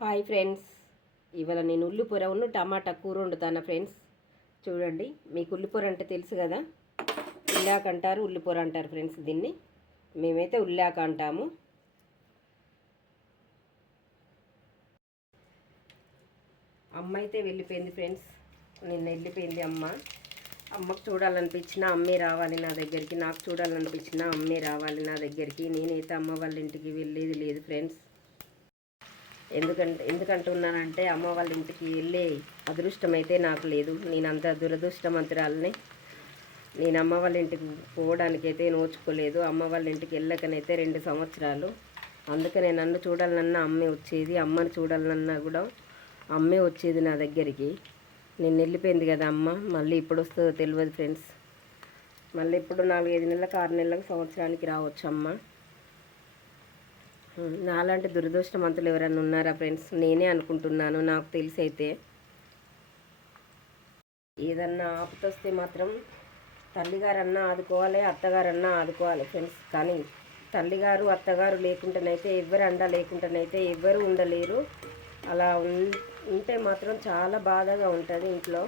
Hi friends, ఇవాళ నేను ఉల్లిపొర టమాటా కూర వండుతాను ఫ్రెండ్స్. చూడండి, మీకు ఉల్లిపొర అంటే తెలుసు కదా, ఉల్లాక అంటారు, ఉల్లిపొర అంటారు ఫ్రెండ్స్. దీన్ని మేమైతే ఉల్లాక అంటాము. అమ్మ అయితే వెళ్ళిపోయింది ఫ్రెండ్స్, నిన్న వెళ్ళిపోయింది అమ్మ. అమ్మకు చూడాలనిపించిన అమ్మే రావాలి నా దగ్గరికి, నాకు చూడాలనిపించిన అమ్మే రావాలి నా దగ్గరికి. నేనైతే అమ్మ వాళ్ళ ఇంటికి వెళ్ళేది లేదు ఫ్రెండ్స్. ఎందుకంటున్నానంటే అమ్మ వాళ్ళ ఇంటికి వెళ్ళే అదృష్టం అయితే నాకు లేదు. నేను అంత దురదృష్టమంతురాలని. నేను అమ్మ వాళ్ళ ఇంటికి పోవడానికైతే నోచుకోలేదు. అమ్మ వాళ్ళ ఇంటికి వెళ్ళకనైతే 2 సంవత్సరాలు. అందుకనే నన్ను చూడాలన్నా అమ్మే వచ్చేది, అమ్మని చూడాలన్నా కూడా అమ్మే వచ్చేది నా దగ్గరికి. నేను వెళ్ళిపోయింది కదా అమ్మ, మళ్ళీ ఇప్పుడు వస్తుందో తెలియదు ఫ్రెండ్స్. మళ్ళీ ఇప్పుడు 4-5 నెలలకు 6 నెలలకు సంవత్సరానికి రావచ్చు అమ్మ. నాలాంటి దురదృష్టవంతులు ఎవరైనా ఉన్నారా ఫ్రెండ్స్? నేనే అనుకుంటున్నాను, నాకు తెలిసి అయితే. ఏదన్నా ఆపతొస్తే మాత్రం తల్లిగారన్నా ఆదుకోవాలి, అత్తగారన్నా ఆదుకోవాలి ఫ్రెండ్స్. కానీ తల్లిగారు అత్తగారు లేకుండానైతే ఎవరు అండ లేకుండానైతే ఎవరు ఉండలేరు. అలా ఉంటే మాత్రం చాలా బాధగా ఉంటుంది ఇంట్లో.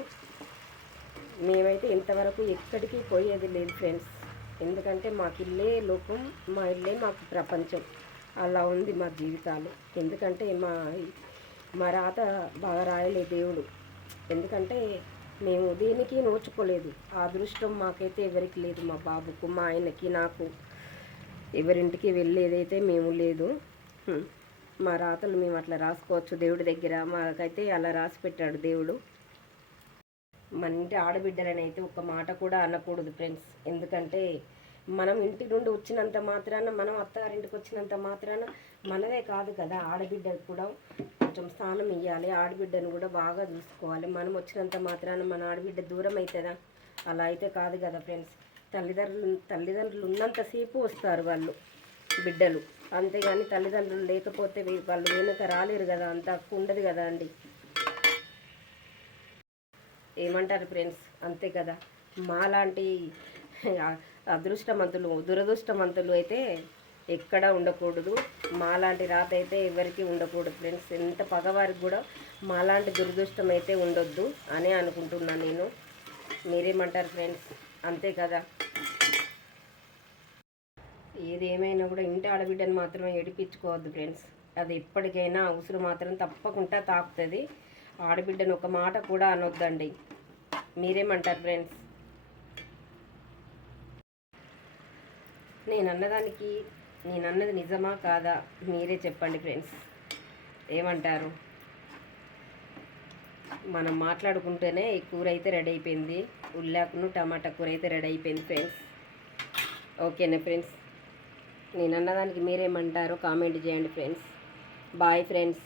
మేమైతే ఇంతవరకు ఎక్కడికి పోయేది లేదు ఫ్రెండ్స్. ఎందుకంటే మాకు ఇల్లే లోకం, మా ఇల్లే మాకు ప్రపంచం. అలా ఉంది మా జీవితాలు. ఎందుకంటే మా రాత బాగా రాయలే దేవుడు. ఎందుకంటే మేము దేనికి నోచుకోలేదు. ఆ అదృష్టం మాకైతే ఎవరికి లేదు. మా బాబుకు, మా ఆయనకి, నాకు ఎవరింటికి వెళ్ళేదైతే మేము లేదు. మా రాతలు మేము అట్లా రాసుకోవచ్చు దేవుడి దగ్గర. మాకైతే అలా రాసి పెట్టాడు దేవుడు. మన ఇంటి ఆడబిడ్డలని అయితే ఒక మాట కూడా అనకూడదు ఫ్రెండ్స్. ఎందుకంటే మనం ఇంటి నుండి వచ్చినంత మాత్రాన, మనం అత్తగారింటికి వచ్చినంత మాత్రాన మనదే కాదు కదా, ఆడబిడ్డకు కూడా కొంచెం స్థానం ఇవ్వాలి. ఆడబిడ్డను కూడా బాగా చూసుకోవాలి. మనం మాత్రాన మన ఆడబిడ్డ దూరం అవుతుందా? అలా అయితే కాదు కదా ఫ్రెండ్స్. తల్లిదండ్రులు ఉన్నంతసేపు వస్తారు వాళ్ళు బిడ్డలు, అంతేగాని తల్లిదండ్రులు లేకపోతే వాళ్ళు వెనుక రాలేరు కదా, అంత హక్కు ఉండదు కదా అండి. ఏమంటారు ఫ్రెండ్స్? అంతే కదా. మాలాంటి దురదృష్టవంతులు అయితే ఎక్కడ ఉండకూడదు. మాలాంటి రాత అయితే ఎవరికి ఉండకూడదు ఫ్రెండ్స్. ఎంత పగవారికి కూడా మాలాంటి దురదృష్టం అయితే ఉండొద్దు అని అనుకుంటున్నాను నేను. మీరేమంటారు ఫ్రెండ్స్? అంతే కదా. ఏదేమైనా కూడా ఇంటి ఆడబిడ్డను మాత్రమే ఏడిపించుకోవద్దు ఫ్రెండ్స్. అది ఎప్పటికైనా ఉసురు మాత్రం తప్పకుండా తాకుతుంది. ఆడబిడ్డను ఒక మాట కూడా అనొద్దండి. మీరేమంటారు ఫ్రెండ్స్? నేనన్నది నిజమా కాదా మీరే చెప్పండి ఫ్రెండ్స్. ఏమంటారు? మనం మాట్లాడుకుంటేనే ఈ కూర అయితే రెడీ అయిపోయింది. ఉల్లాకును టమాటా కూర అయితే రెడీ అయిపోయింది ఫ్రెండ్స్. ఓకేనా ఫ్రెండ్స్? నేనన్నదానికి మీరేమంటారో కామెంట్ చేయండి ఫ్రెండ్స్. Bye friends.